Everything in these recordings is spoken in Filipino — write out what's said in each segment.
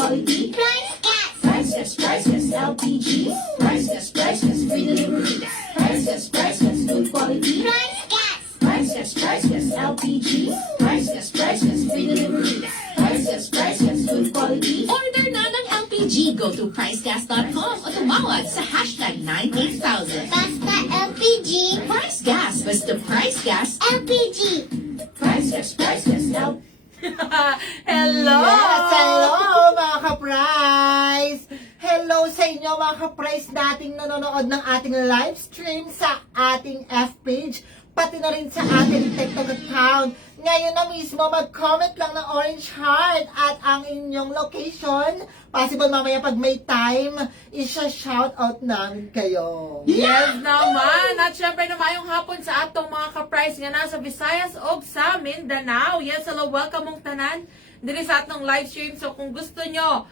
quality. Priceless, LPG. Priceless, free delivery. Priceless, good quality. Priceless, LPG. Priceless, free delivery. Priceless, good quality. Order na ng LPG. Go to pricegas.com o tumawag sa hashtag 98000. Basta LPG. Price Gas. Basta Price Gas. LPG. Priceless, LPG. Hello! Yes, hello mga ka-price! Hello sa inyo mga ka-price nating nanonood ng ating live stream sa ating F-page, pati na rin sa ating TikTok account. Ngayon na mismo, mag-comment lang ng orange heart at ang inyong location. Possible mamaya pag may time, isa-shoutout namin kayo. Yes naman! At syempre naman yung hapon sa atong mga ka-price nga nasa Visayas o sa Mindanao. Yes, hello, welcome mong tanan diri sa atong live stream. So kung gusto nyo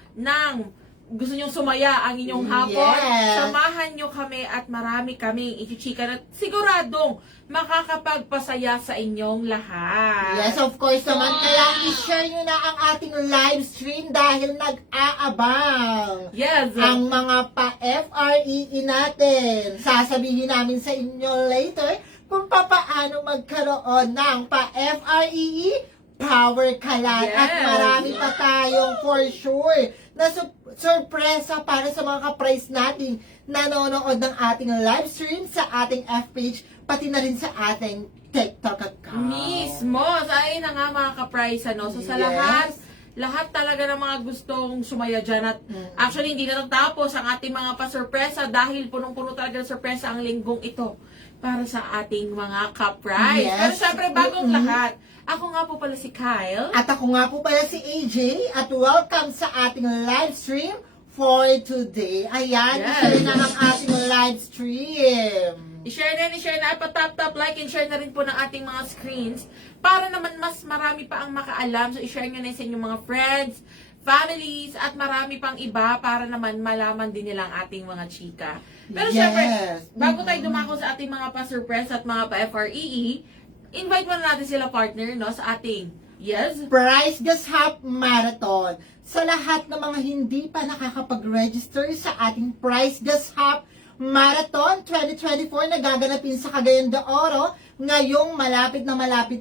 sumaya ang inyong hapon, Yes. samahan nyo kami at marami kaming ichichika na siguradong makakapagpasaya sa inyong lahat. Yes, of course naman. Kaya i-share nyo na ang ating live stream dahil nag-aabang. Yes. Ang mga pa-FREE natin. Sasabihin namin sa inyo later kung paano magkaroon ng pa-FREE Power Kalan. Yes. At marami pa tayong for sure na sorpresa para sa mga ka-price natin nanonood ng ating live stream sa ating F-page, pati na rin sa ating TikTok account. Mismo. So, ayun na nga mga ka-price, ano. So, sa Yes. lahat talaga ng mga gustong sumaya dyan. At actually, hindi na natapos ang ating mga pasurpresa dahil punong-puno talaga ng sorpresa ang linggong ito para sa ating mga ka-price. Yes. Pero syempre, bagong lahat, ako nga po pala si Kyle. At ako nga po pala si AJ at welcome sa ating live stream for today. Ayan, Yes. i-share na ang ating live stream. I-share na, pa-tap, like, and share na rin po ng ating mga screens para naman mas marami pa ang makaalam. So, i-share nyo na sa inyong mga friends, families, at marami pang iba para naman malaman din nila ang ating mga chika. Pero Yes. syempre, bago tayo dumako sa ating mga pa-surprise at mga pa-FREE, invite muna natin sila partner, no, sa ating, yes, Price Gas Hop Marathon. Sa lahat ng mga hindi pa nakakapag-register sa ating Price Gas Hop Marathon 2024 na gaganapin sa Cagayan de Oro ngayong malapit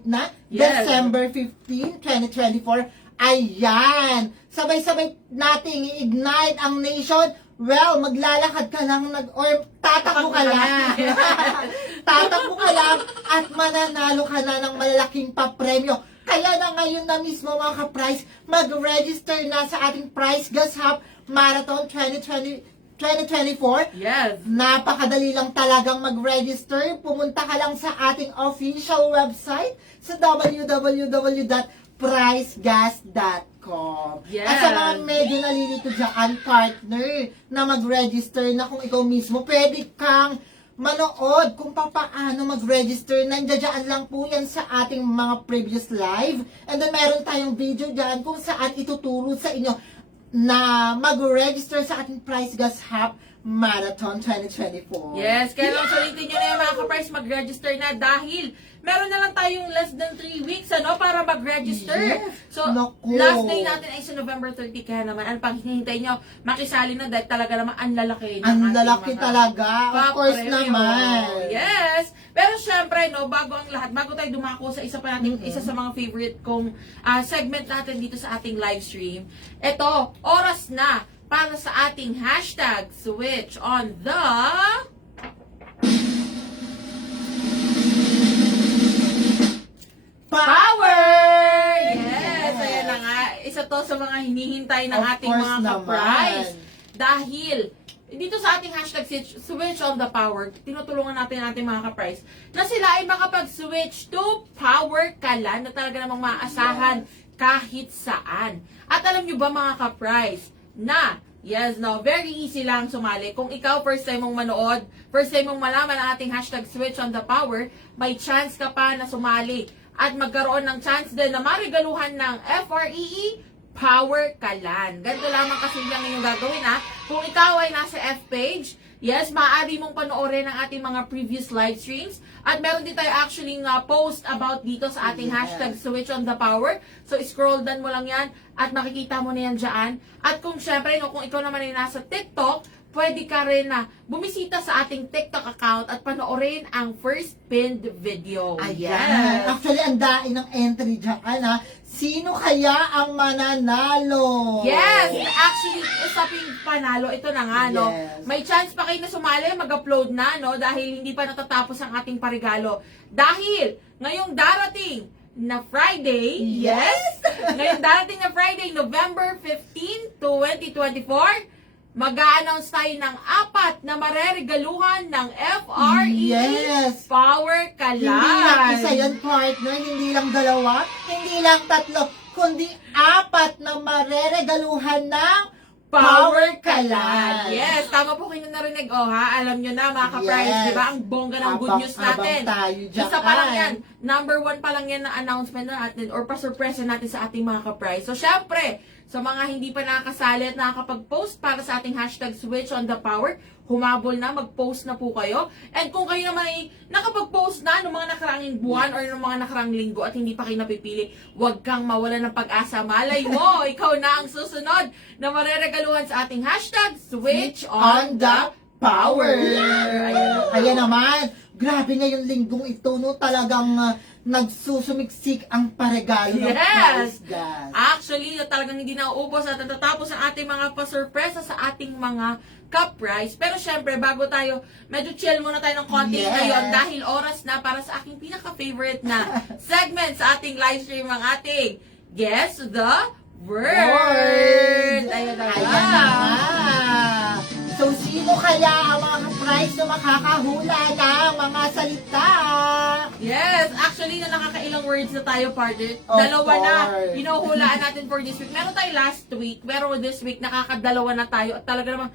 na Yes. December 15, 2024. Ayan! Sabay-sabay nating i-ignite ang nation. Well, maglalakad ka lang or tatakbo ka lang. Tatakbo ka lang at mananalo ka na ng malalaking papremyo. Kaya na ngayon na mismo mga ka-price, mag-register na sa ating Price Gas Hop Marathon 2024. yes. Napakadali lang talagang mag-register. Pumunta ka lang sa ating official website sa www.pricegas.com. Yes. At sa mga medyo nalilito dyan, partner, na mag-register na kung ikaw mismo, pwede kang manood kung paano mag-register. Nandiyan lang po yan sa ating mga previous live. And then meron tayong video dyan kung saan ituturo sa inyo na mag-register sa ating Price Gas Hop Marathon 2024. Yes, kaya lang sulitin nyo na yung mga ka-price mag-register na dahil meron na lang tayong less than 3 weeks para mag-register. Yes. So, Naku. last day natin ay sa November 30. Kaya naman, ang pang hinihintay nyo, makisali na dahil talaga naman ang lalaki. ng Ang ating lalaki mga talaga. Of course papremyo. naman. Yes. Pero syempre, bago ang lahat, bago tayo dumako sa isa sa mga favorite kong segment natin dito sa ating live stream, eto, oras na para sa ating hashtag switch on the power! Yes! Ayan na nga. Isa to sa mga hinihintay ng Of ating course mga naman. ka-prize. Dahil, dito sa ating hashtag switch on the power, tinutulungan natin ang ating mga ka-prize na sila ay makapag-switch to power kalan na talaga namang maaasahan kahit saan. At alam nyo ba mga ka-prize na yes, no, very easy lang sumali. Kung ikaw first time mong manood, first time mong malaman ang ating hashtag switch on the power, may chance ka pa na sumali at magkaroon ng chance din na marigaluhan ng FREE Power Kalan. Ganito lamang kasi yung inyong gagawin ha. Kung ikaw ay nasa F-page, Yes, maaari mong panoorin ang ating mga previous live streams. At meron din tayo actually post about dito sa ating hashtag Switch on the Power. So, scroll down mo lang yan at makikita mo na yan dyan. At kung syempre, no, kung ikaw naman ay nasa TikTok, pwede ka rin na bumisita sa ating TikTok account at panoorin ang first pinned video. Ayan. Actually, ang daing ng entry dyan, ha? Sino kaya ang mananalo? Yes! Actually, usaping panalo, ito na nga, no? Yes. May chance pa kayo na sumali, mag-upload na, no? Dahil hindi pa natatapos ang ating parigalo. Dahil, ngayong darating na Friday, Yes! ngayong darating na Friday, November 15, 2024, mag-a-announce tayo ng 4 na mareregaluhan ng FRE Yes! Power Kalan. Hindi lang isa yan, partner. Hindi lang dalawa. Hindi lang tatlo. Kundi 4 na mareregaluhan ng Power Kalan. Yes, tama po kayo narinig. O ha, alam nyo na mga ka-prize, Yes. di ba? Ang bongga ng good news natin. Tayo dyan. Isa pa lang yan. Number 1 pa lang yan na announcement natin or pa-surpresa natin sa ating mga ka-prize. So, syempre, sa mga hindi pa nakakasali at nakakapag-post para sa ating hashtag Switch on the Power, humabol na, mag-post na po kayo. And kung kayo naman ay nakapag-post na noong mga nakaraang buwan or noong mga nakaraang linggo at hindi pa kayo napipili, huwag kang mawala ng pag-asa. Malay mo, ikaw na ang susunod na mareregaluhan sa ating hashtag Switch on the Power. Ayan naman. Grabe ngayong linggong ito, no? Talagang nagsusumiksik ang paregalo ng Yes! prize, guys. Actually, talagang hindi nauubos at natatapos ang ating mga pasurpresa sa ating mga ka-prize. Pero syempre, bago tayo, medyo chill muna tayo ng konti Yes. ngayon dahil oras na para sa aking pinaka-favorite na segment sa ating live stream, ang ating Guess the Word! Ayun na Ayan nga. na nga. So, sino kaya ang mga ka-prize na makakahula ng mga salita? Yes, actually na nakakailang words na tayo, partner. Of Dalawa na course. hinuhulaan natin for this week. Meron tayo last week, pero this week nakakadalawa na tayo. At talaga namang,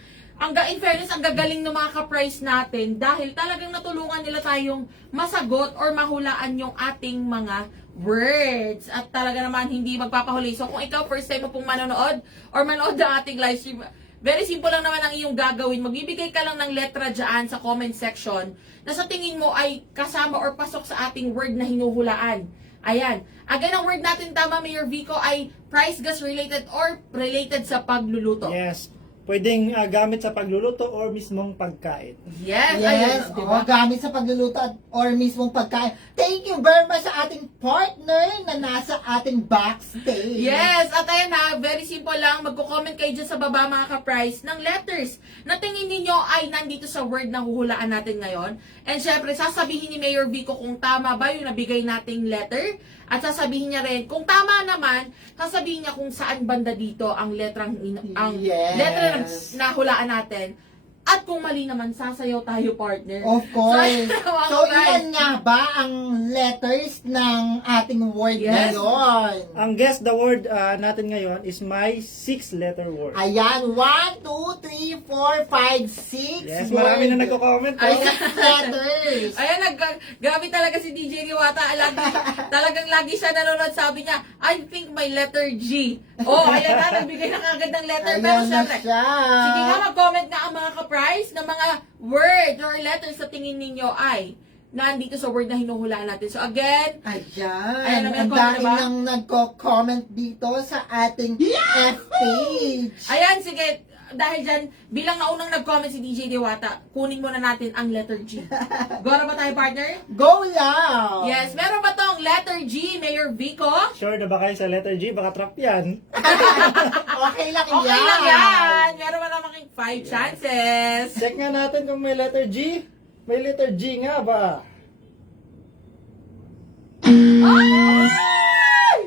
in fairness, ang gagaling ng mga ka-price natin dahil talagang natulungan nila tayong masagot or mahulaan yung ating mga words. At talaga naman hindi magpapahuli. So kung ikaw first time mo pong manonood or manood ng ating live stream, very simple lang naman ang iyong gagawin. Magbibigay ka lang ng letra dyan sa comment section na sa tingin mo ay kasama or pasok sa ating word na hinuhulaan. Ayan. Again, ang word natin tama, Mayor Vico, ay price gas related or related sa pagluluto. Yes. Pwedeng gamit sa pagluluto or mismong pagkain. Yes, Yes, ayun, diba? gamit sa pagluluto at or mismong pagkain. Thank you very much sa ating partner na nasa ating backstage. Yes, at ayan ha, very simple lang. Magko-comment kayo dyan sa baba mga ka-price ng letters na tingin ninyo ay nandito sa word na huhulaan natin ngayon. And syempre, sasabihin ni Mayor Vico kung tama ba yung nabigay nating letter. At sasabihin niya rin, kung tama naman, sasabihin niya kung saan banda dito ang letrang ang Yes. letra na hulaan natin. At kung mali naman, sasayaw tayo, partner. Of course. So, mga So, ka-price. ilan nga ba ang letters ng ating word Yes. ngayon? Ang guess the word natin ngayon is my 6-letter word. Ayan, 1, 2, 3, 4, 5, 6 Yes, marami na nagko-comment po. Ay, 6 letters. Ayan, grabe talaga si DJ Riwata. Talagang lagi siya nanonood. Sabi niya, I think my letter G. Oh, ayan na, nagbigay na kagad ng letter. Pero Ayan na syempre, siya. sige nga, mag-comment nga ang mga ka-price ng mga word or letters sa tingin ninyo ay nandito sa word na hinuhulaan natin. So again, Ayan, Ayan, may ang comment dami na ba? nang nagko-comment dito sa ating F-page. ayan, sige, dahil dyan, bilang naunang nag-comment si DJ Diwata, kunin muna natin ang letter G. Gora ba tayo, partner? Go lang! Yes, meron ba tong letter G, Mayor Vico? Sure na ba kayo sa letter G? Baka trap yan. Okay lang yan. Okay lang yan. Meron ba namang 5 chances? Check nga natin kung may letter G. May letter G nga ba?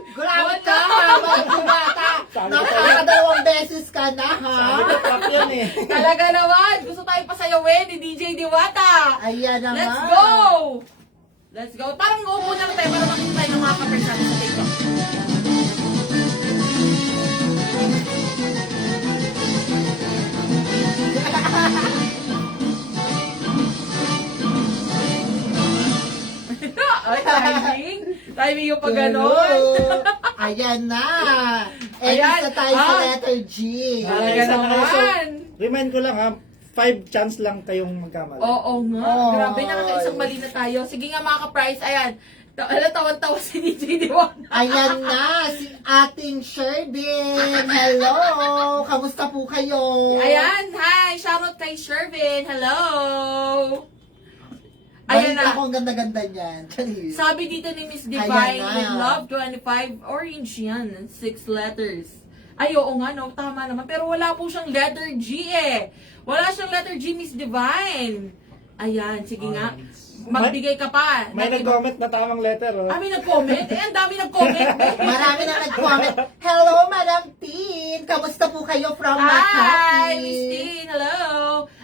Grabe ka, mga kumata. Sabi ko Nakakadalawang beses ka na, ha? Sabi ko trap yan eh. Talaga naman. Gusto tayo pasayawin ni DJ Diwata. Ayan naman. Let's go! Let's go. Parang uupo na tayo para makita tayo ng mga kapers natin sa TikTok. Ay, timing. Timing yung pag ganon. Ayan na. Ayan. Ayan na tayo sa Ah. letter G. Talaga Isa na kayo. So, naman. remind ko lang ha, 5 chance lang kayong magkamali. Oo nga. Oy. Grabe, nakakaisang mali na tayo. Sige nga mga ka-price, ayan. Tawan-tawa si DJ Diwan. Ayan na, si ating Sherbin. Hello! Kamusta po kayo? Ayan, hi! Shoutout kay Shervin. Hello! Ayan Balita na. ko ang ganda-ganda niyan. Charis. Sabi dito ni Miss Divine, Ayan na. with love, 25, orange yan, 6 letters. Ay, oo nga, no, tama naman. Pero wala po siyang letter G eh. Wala siyang letter G, Miss Divine. Ayan, sige nga. Magbigay ka pa. May ng iba- nag-comment na tamang letter, oh. Ah, may nag-comment? Eh, ang dami nag-comment. Marami na nag-comment. Hello, Madam Tin! Kamusta po kayo from Hi, Makati? Miss Tin. Hello.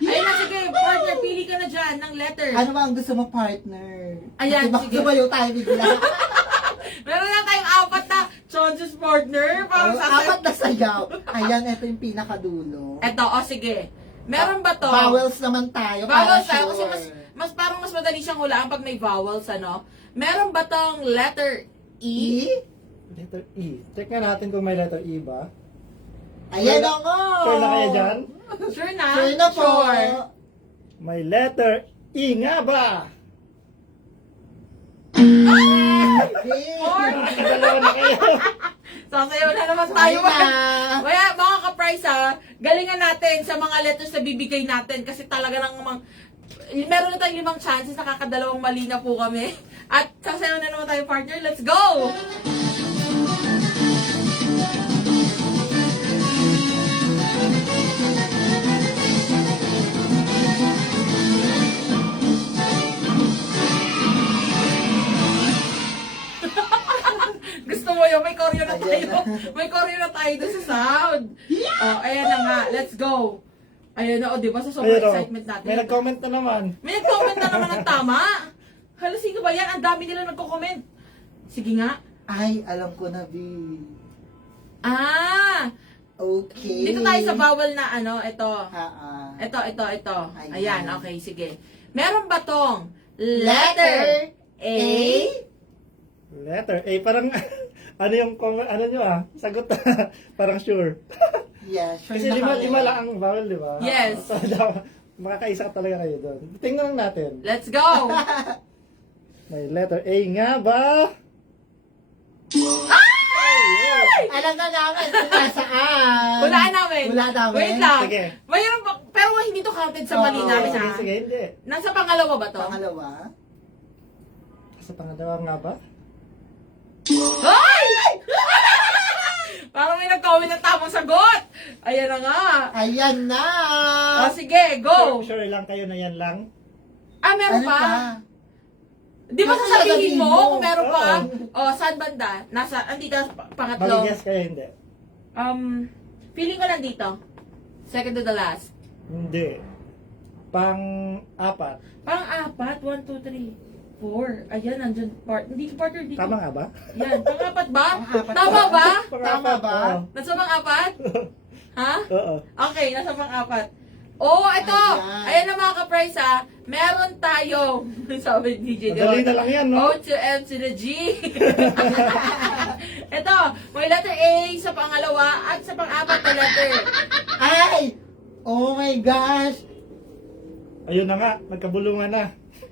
Ayun na, sige, partner, pili ka na dyan ng letter. Ano ba ang gusto mo, partner? Ayan, Diba, sige. sumayo tayo bigla. Meron na tayong 4 na chances, partner. Parang Oh, sa apat na sayaw. Ayan, ito yung pinakadulo. Eto, sige. Meron ba to? Vowels naman tayo. Vowels para tayo kasi sure. mas parang mas madali siyang hulaan pag may vowels, ano? Meron ba tong letter E? E? Letter E. Check nga natin kung may letter E ba. Ayan na nga. Sure na kayo dyan? Sure na? Sure na po. Sure. May letter E nga ba? Dalawa na kayo. Sasayaw na naman tayo. Ayun na. Kaya mga ka-price galingan natin sa mga letters na bibigay natin kasi talaga meron na tayong 5 chances, nakakadalawang mali na po kami. At sasayaw na naman tayo, partner. Let's go! Gusto mo yun? May choreo na tayo. May choreo na tayo doon sa sound. Oh, ayan na nga. Let's go. Ayan na, di ba? Sa sobrang Ayun, oh. excitement natin. May nag-comment na naman. May nag-comment na naman ng tama. Hala, sino ba yan? Ang dami nila nagko-comment. Sige nga. Ay, alam ko na, B. Ah! Okay. Dito tayo sa vowel na ano, ito. Ito. Ayan. Ayan, okay, sige. Meron ba tong letter A? Letter A. Parang, ano yung comment, ano nyo sagot parang sure. Yeah, sure Kasi na lima kami. lang ang vowel, di ba? Yes. So, makakaisa talaga kayo doon. Tingnan lang natin. Let's go! May letter A nga ba? Alam na namin kung nasaan. Hulaan namin. Wala namin. Wait lang. Sige. Mayroon ba, pero hindi to counted sa mali Oo. namin, Sige, ha? sige, hindi. Nasa pangalawa ba to? Pangalawa. Sa pangalawa nga ba? Ay! Parang may nag-comment ng tamang sagot. Ayan na nga. Ayan na. O sige, go. Sure lang kayo na yan lang? Ah, meron Ano pa? pa? Di ba Ano sasabihin sasabihin mo mo? kung meron pa? Oo. O, saan banda? Andito sa pangatlo. Mali-guess kayo, hindi. Feeling ko nandito. Second to the last. Hindi. Pang-apat. Pang-apat, 1, 2, 3, 4. Ayan, nandyan. Hindi ko partner dito. Tama nga ba? Yan, pang-apat ba? Pang-apat Tama ba? Tama ba? Oo. Nasa pang-apat? Ha? Oo. Okay, nasa pang-apat. Oh, ito! Ayan. Ayan na mga ka-price ha. Meron tayo. Sabi ni DJ. Madali na lang yan, no? O to M to the G. Ito, may letter A sa pangalawa at sa pang-apat na letter. Ay! Oh my gosh! Ayun na nga, nagkabulungan na.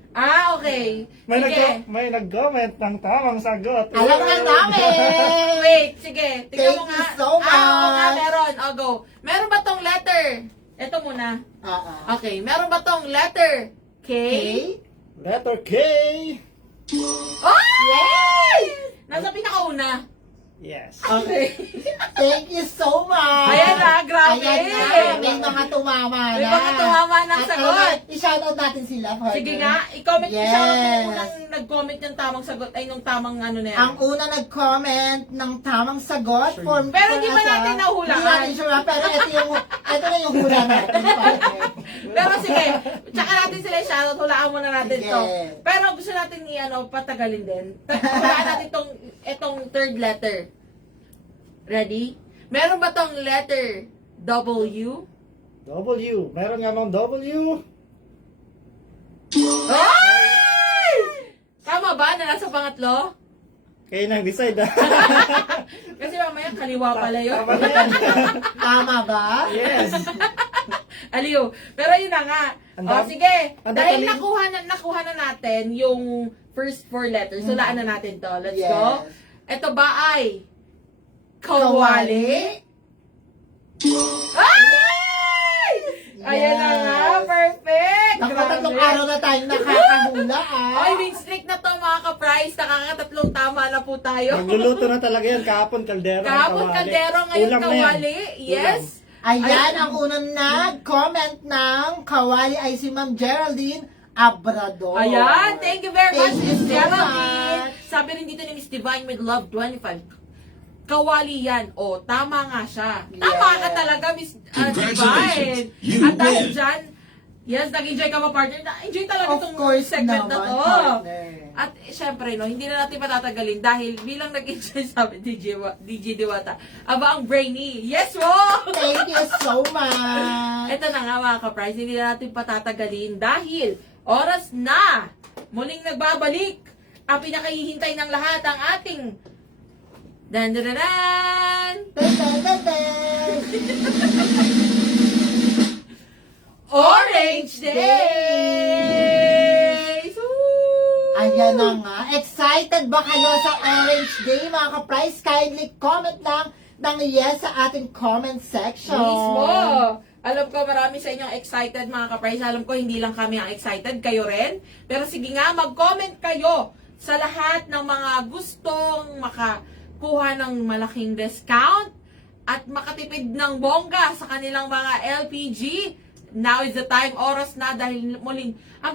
Ah, okay. Sige. May nag-comment ng tamang sagot. Alam na namin! Wait, sige. Tingnan mo Thank nga. you so Ah, oo nga, much. meron. O, go. Meron ba tong letter? Ito muna. Ah. Okay, meron ba tong letter K? Okay? Letter K. Ay! Nasa pinakauna. Yes. Okay. Thank you so much! Ayan na, grabe. Ayan na, may mga tumama na. May mga tumama ng At sagot. alam, i-shoutout natin sila, partner. Sige nga, i-comment Yes. shoutout mo yung unang nag-comment ng tamang sagot, ay nung tamang ano na yan. Ang una nag-comment ng tamang sagot for Pero di ba for natin asa. nahulaan? Hindi natin sure, pero ito na yung hula natin, partner. Pero sige, tsaka natin sila shoutout, hulaan muna natin Sige. to. Pero gusto natin patagalin din. Hulaan natin itong third letter. Ready? Meron ba tong letter W? W. Meron nga bang W? Ay! Tama ba na nasa pangatlo? Kayo nang decide, ha? Kasi mamaya kaliwa pala yun. Tama na yan. Tama ba? Yes. Aliw. Pero yun na nga. Ang O, dami- sige. ang Dahil dami- nakuha na natin yung first 4 letters. Sulaan na natin to. Let's Yes. go. Ito ba ay kawali? Ay! Ayan na Yes. nga. Perfect. Nakatatlong Grabe. araw na tayong nakakahula ah. Ay, win streak na to mga ka-price. Nakakatatlong tama na po tayo. Nagluluto na talaga yan. Kahapon kaldero. Kahapon kawali. kaldero, ngayon Ulam na yan. kawali. Yes. Ayan, ang unang nag-comment ng kawali ay si Ma'am Geraldine Abrador. Ayan, thank you very much, Thank you Miss so Geraldine. much. Sabi rin dito ni Miss Divine with Love 25. Kawali yan. O, tama nga siya. Tama Yes. ka talaga, Miss Congratulations. Divine. You At dahil win. dyan, yes, nag-enjoy ka ba, partner? Na-enjoy talaga Of itong course segment naman, na to. partner. At syempre, no, hindi na natin patatagalin dahil bilang nag-enjoy sabi DJ Diwata, aba ang brainy. Yes, wo! Thank you so much. Ito na nga mga ka-prize, hindi na natin patatagalin dahil oras na muling nagbabalik ang pinakahihintay ng lahat ang ating dan-dan-dan! Orange Days! Woo! Ayan na nga. Excited ba kayo sa Orange Day, mga ka-price? Kindly comment lang ng yes sa ating comment section. Mismo! Alam ko marami sa inyong excited mga ka-price. Alam ko hindi lang kami ang excited, kayo rin. Pero sige nga, mag-comment kayo sa lahat ng mga gustong makakuha ng malaking discount at makatipid ng bongga sa kanilang mga LPG. Now is the time, oras na dahil muling, ang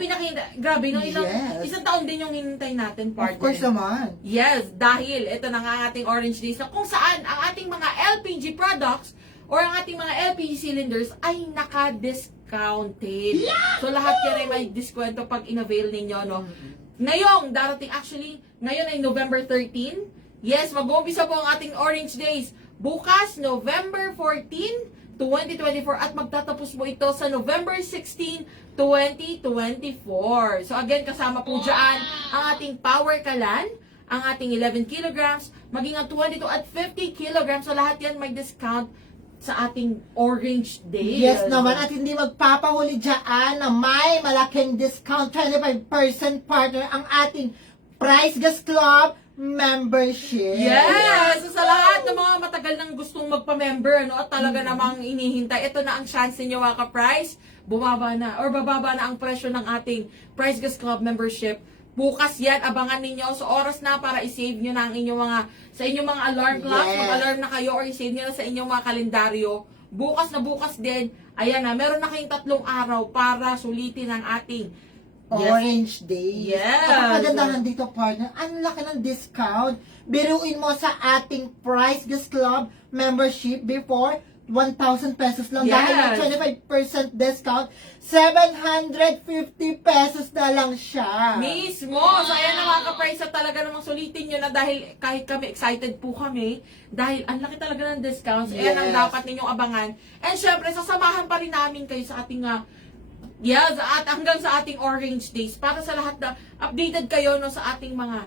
grabe, no? Yes. Isang taon din yung hinintay natin, partner. Of course naman. Yes, dahil ito na nga ang ating Orange Days na kung saan ang ating mga LPG products or ang ating mga LPG cylinders ay naka-discounted. So lahat yan ay may diskwento pag in-avail ninyo, no? Ngayong darating, actually, ngayon ay November 13. Yes, mag-uumpisa po ang ating Orange Days. Bukas, November 14, 2024 at magtatapos po ito sa November 16, 2024. So again, kasama po dyan ang ating Power Kalan, ang ating 11 kilograms, maging ang 22 at 50 kilograms. So lahat yan may discount sa ating Orange Day. Yes naman, at hindi magpapahuli dyan na may malaking discount, 25% partner ang ating Price Gas Club membership. Yes! So, sa lahat ng mga matagal nang gustong magpa-member, no, at talaga namang inihintay, ito na ang chance ninyo mga ka-price. Bumaba na, or bababa na ang presyo ng ating Price Gas Club membership. Bukas yan, abangan ninyo. So, oras na para i-save nyo na ang inyong mga, sa inyong mga alarm clocks. Yes. Mag-alarm na kayo or i-save nyo na sa inyong mga kalendaryo. Bukas na bukas din, ayan na, meron na kayong 3 araw para sulitin ang ating Orange Day. Yes. At ang kagandahan dito, partner, ang laki ng discount. Biruin mo sa ating Price Gas Club membership before, 1,000 pesos lang. Yes. Dahil may 25% discount, 750 pesos na lang siya. Mismo! So, ayan na mga ka-price at talaga namang sulitin nyo na dahil kahit kami excited po kami dahil ang laki talaga ng discounts. Ayan ang Yes. dapat ninyong abangan. And syempre, sasamahan pa rin namin kayo sa ating yes, at hanggang sa ating Orange Days para sa lahat na updated kayo no sa ating mga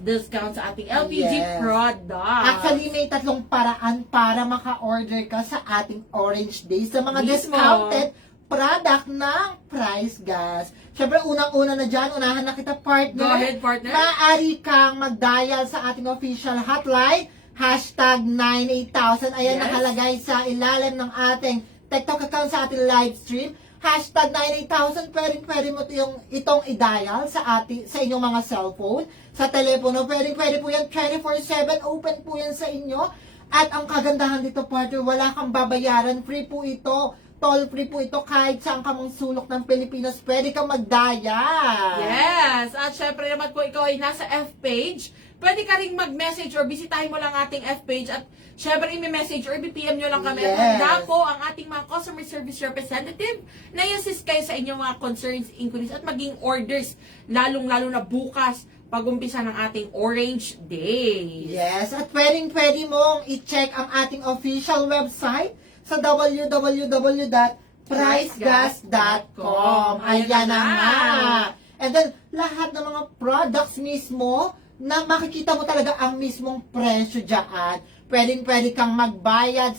discount sa ating LPG Yes. products. Actually, may 3 paraan para maka-order ka sa ating Orange Days sa mga Mismo. discounted product ng Price Gas. Siyempre, unang-una na dyan, unahan na kita, partner. Go ahead, partner. Maaari kang mag-dial sa ating official hotline, #98000. Ayan, Yes. nakalagay sa ilalim ng ating TikTok account sa ating live stream. #98000, pwede mo itong i-dial sa inyong mga cellphone, sa telepono. Pwede po yan, 24/7, open po yan sa inyo. At ang kagandahan dito, partner, wala kang babayaran, free po ito, toll free po ito, kahit saan ka mang sulok ng Pilipinas, pwede kang mag-dial. Yes! At syempre naman po ikaw ay nasa F-page, pwede ka rin mag-message or bisitahin mo lang ating F-page at syempre i-message or i-PM nyo lang kami at Yes. handa po ang ating mga customer service representative na i-assist kayo sa inyong mga concerns, inquiries at maging orders, lalong-lalo na bukas pag-umpisa ng ating Orange Days. Yes, at pwede mong i-check ang ating official website sa www.pricegas.com. Ayan na nga. And then, lahat ng mga products mismo na makikita mo talaga ang mismong presyo dyan. Pwede kang magbayad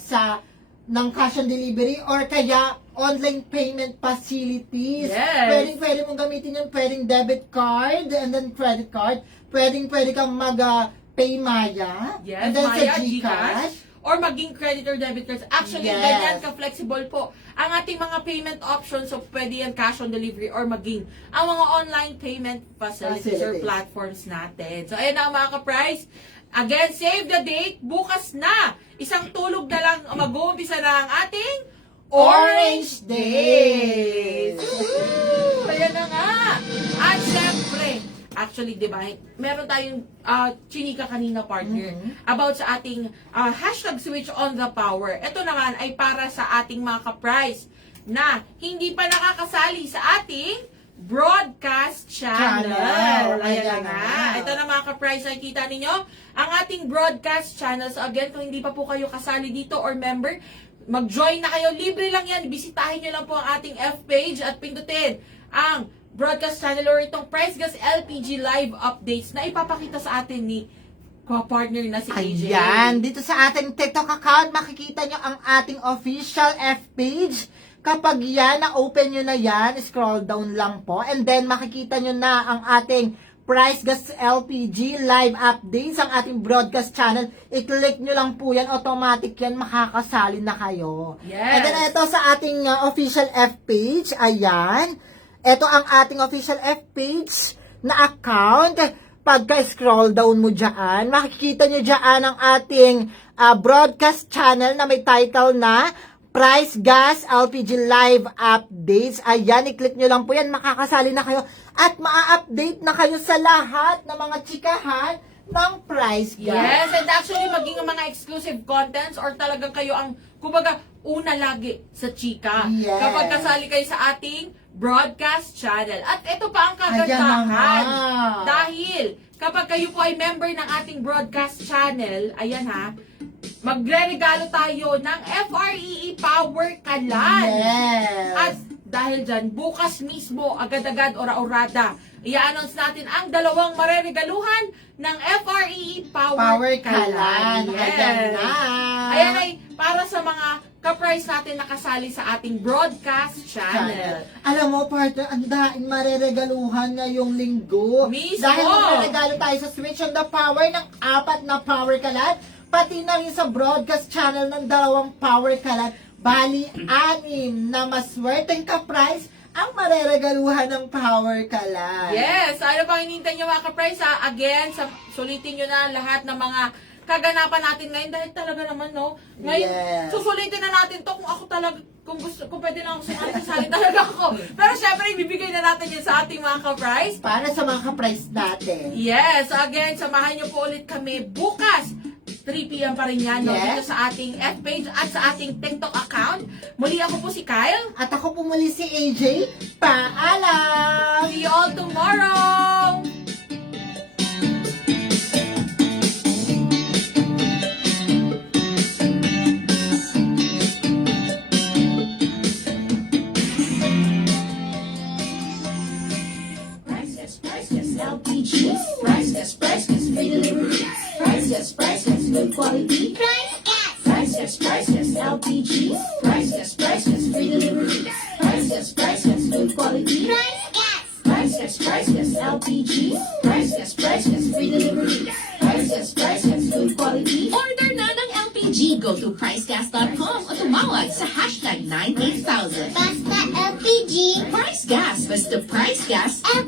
ng cash on delivery or kaya online payment facilities. Yes. Pwede mong gamitin yung pwedeng debit card and then credit card. Pwede kang mag-pay Maya. Yes, and then Maya, sa GCash, GCash. or maging credit or debit cards. Actually, Yes. ganyan ka-flexible po ang ating mga payment options. So, pwede yan cash on delivery or maging ang mga online payment facilities or Facilities. platforms natin. So, ayan na mga ka-price. Again, save the date. Bukas na. Isang tulog na lang mag-uumpisa na ang ating Orange Days. Ayan na nga. At syempre, actually, di ba, meron tayong chinika kanina, partner, about sa ating hashtag switch on the power. Ito naman ay para sa ating mga ka-price na hindi pa nakakasali sa ating broadcast channel. Channel. Ayan na Ayan nga. na. Ito na mga ka-price, nakikita ninyo ang ating broadcast channel. So again, kung hindi pa po kayo kasali dito or member, mag-join na kayo. Libre lang yan. Bisitahin nyo lang po ang ating F-page at pindutin ang broadcast channel or itong Price Gas LPG live updates na ipapakita sa atin ni partner na si AJ. Ayan, dito sa ating TikTok account, makikita nyo ang ating official F-page. Kapag yan, na-open nyo na yan, scroll down lang po. And then, makikita nyo na ang ating Price Gas LPG live updates, ang ating broadcast channel. I-click nyo lang po yan, automatic yan, makakasali na kayo. Yes. And then, ito sa ating official F-page, ayan. Ito ang ating official F-page na account. Pagka-scroll down mo dyan, makikita nyo dyan ang ating broadcast channel na may title na Price Gas LPG Live Updates. Ayan, i-click nyo lang po yan. Makakasali na kayo at maa-update na kayo sa lahat ng mga chikahan ng Price Gas. Yes, and actually maging ang mga exclusive contents or talagang kayo ang, kumbaga, una lagi sa chika. Yes. Kapag kasali kayo sa ating broadcast channel. At ito pa ang Ayan na kagandahan. nga. Dahil kapag kayo po ay member ng ating broadcast channel, ayan ha, magre-regalo tayo ng FREE Power Kalan. Yes. At dahil dyan, bukas mismo, agad-agad, ora-orada, i-announce natin ang dalawang mareregaluhan ng FREE Power Kalan. Kalan. Ayan na. Ayan ay para sa mga ka-price natin nakasali sa ating broadcast channel. Alam mo, partner, ang daing mareregaluhan ngayong linggo. Mismo. Dahil magregalo tayo sa Switch on the Power ng 4 na Power Kalan, pati na rin sa broadcast channel ng 2 Power Kalan. Bali, 6 na maswerteng ka-price ang mareregaluhan ng Power Kalan. Yes, ano pang hinihintay nyo mga ka-price ha? Again, sulitin nyo na lahat ng mga kaganapan natin ngayon dahil talaga naman no. Ngayon, Yes. susulitin na natin to kung ako talaga, kung pwede na ako sasali talaga ako. Pero syempre, ibibigay na natin yan sa ating mga ka-price. Para sa mga ka-price natin. Yes, again, samahan nyo po ulit kami bukas. 3 p.m. pa rin yan, no? Yes. Dito sa ating F-page at sa ating TikTok account. Muli ako po si Kyle. At ako po muli si AJ. Paalam! See you all tomorrow! Price Gas LPG. Price Gas, free delivery. Price Gas, good quality. Price Gas. Price Gas LPG. Price Gas, free delivery. Price Gas, good quality. Price Gas. Price Gas LPG. Price Gas, free delivery. Price Gas, good quality. Order na ng LPG. Go to pricegas.com o tumawag sa hashtag 98000. Basta LPG. Price Gas. Basta Price Gas.